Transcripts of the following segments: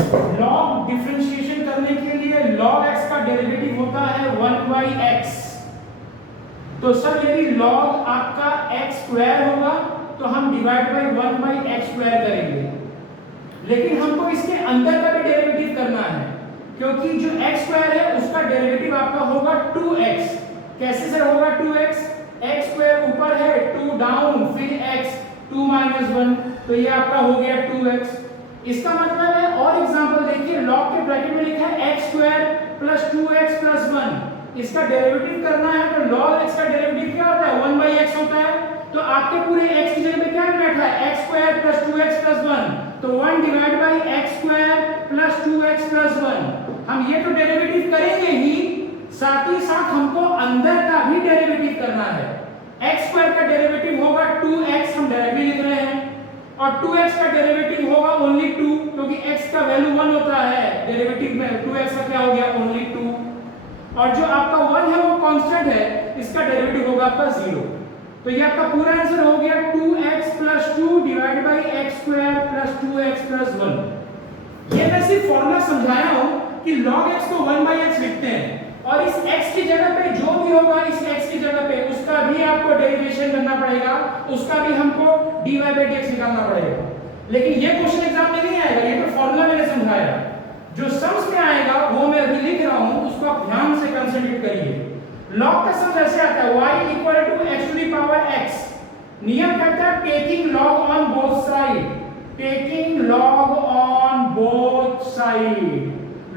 Log differentiation करने के लिए log x का डेरिवेटिव होता है 1/x। तो सर यदि log आपका x स्क्वायर होगा तो हम डिवाइड बाय 1/x स्क्वायर करेंगे, लेकिन हमको इसके अंदर का भी डेरिवेटिव करना है, क्योंकि जो x स्क्वायर है उसका डेरिवेटिव आपका होगा 2x। कैसे सर होगा 2x? x स्क्वायर ऊपर है, 2 डाउन, फिर x, 2 - 1, तो ये आपका हो गया 2x। इसका मतलब है, और एग्जांपल देखिए, log के ब्रैकेट में लिखा है x square plus 2x plus 1। इसका डेरिवेटिव करना है तो log x का डेरिवेटिव क्या होता है? 1/x होता है। तो आपके पूरे x की जगह पे क्या बैठा है? x square plus 2x plus 1, तो 1 divide by x square plus 2x plus 1। हम ये तो डेरिवेटिव करेंगे ही, साथ ही साथ हमको अंदर का भी डेरिवेटिव करना है। x स्क्वायर का डेरिवेटिव होगा 2x, हम डायरेक्टली लिख रहे हैं, और 2x का डेरिवेटिव होगा ओनली 2, क्योंकि x का वैल्यू 1 होता है डेरिवेटिव में। 2x का क्या हो गया? ओनली 2। और जो आपका 1 है वो कांस्टेंट है, इसका डेरिवेटिव होगा आपका 0। तो ये आपका पूरा आंसर हो गया 2x plus 2 divide by x square plus 2x plus 1। ये मैं सिर्फ फॉर्मूला समझाया हूं कि log x को 1/x लिखते हैं, और इस x की जगह पे जो भी होगा, इस x की जगह पे उसका भी आपको डेरिवेशन करना पड़ेगा, उसका भी हमको dy/dx निकालना पड़ेगा। लेकिन ये क्वेश्चन एग्जाम में नहीं आएगा, ये तो फॉर्मूला मैंने समझाया। जो सम्स में आएगा वो मैं अभी लिख रहा हूं, उसको आप ध्यान से कंसंट्रेट करिए। log का सम ऐसे आता है y = x⁴x। नियम कहता है taking log on both side, taking log on both side.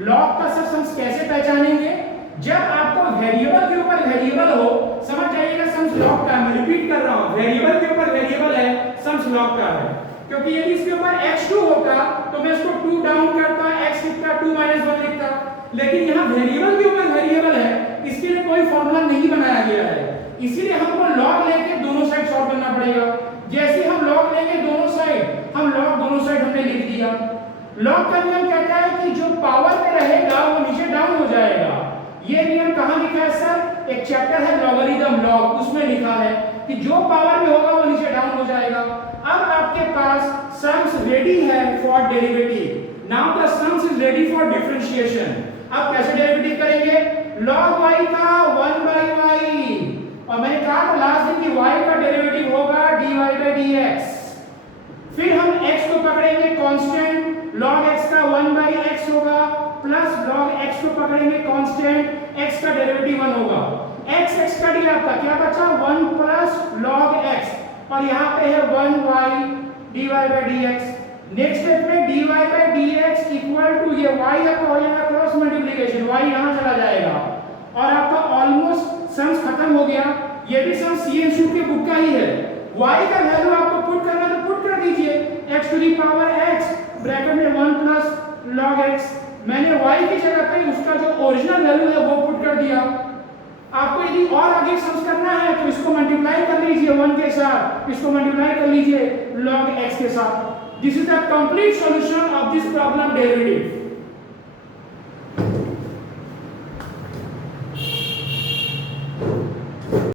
log का सम्स कैसे पहचानेंगे? जब आपको वेरिएबल के ऊपर वेरिएबल हो, समझ जाइएगा सम्स log का है। मैं रिपीट कर रहा हूं, वेरिएबल के ऊपर वेरिएबल है, सम्स log का है। क्योंकि यदि इसके ऊपर x2 होता तो मैं इसको 2 डाउन करता, x लिखता, 2 - 1 लिखता। लेकिन यहां वेरिएबल के ऊपर वेरिएबल है, इसके लिए कोई फॉर्मूला नहीं बनाया गया है, इसीलिए हमको log लेके दोनों साइड सॉल्व करना पड़ेगा। जैसे हम log लेंगे दोनों साइड, हम log दोनों साइड हमने लिख दिया। log का नियम कहता है कि जो पावर में रहेगा वो नीचे डाउन हो जाएगा। ये नियम कहां लिखा है सर? एक चैप्टर है लॉगरिथम लॉग, उसमें लिखा है कि जो पावर में होगा वो नीचे डाउन हो जाएगा। अब आपके पास सम्स रेडी है for derivative. Now the sums is ready for differentiation. अब कैसे डेरिवेटिव करेंगे? log y का 1/y, और मैंने कहा था लास्ट दिन कि y का डेरिवेटिव होगा dy/dx। फिर हम x को पकड़ेंगे कांस्टेंट, log x का 1/x होगा, प्लस log x को पकड़ेंगे कांस्टेंट, x का डेरिवेटिव 1 होगा। x का डी आपका क्या बचा? 1 प्लस log x, और यहाँ पे है 1y dy/dx। नेक्स्ट स्टेप में dy/dx इक्वल टू ये y आपका हो जाएगा क्रॉस मल्टीप्लिकेशन, y यहाँ चला जाएगा, और आपका ऑलमोस्ट सम्स खत्म हो गया। ये भी सम CNSU के बुक का ही है। y का वैल्यू आपको पुट करना तो पुट कर दीजिए, x⁴x ब्रैकेट में 1 प्लस log x। मैंने y की जगह पे उसका जो ओरिजिनल वैल्यू है वो पुट कर दिया। आपको यदि और आगे सम्स करना है तो इसको मल्टीप्लाई कर लीजिए 1 के साथ, इसको मल्टीप्लाई कर लीजिए log x के साथ। This is the complete solution of this problem derivative.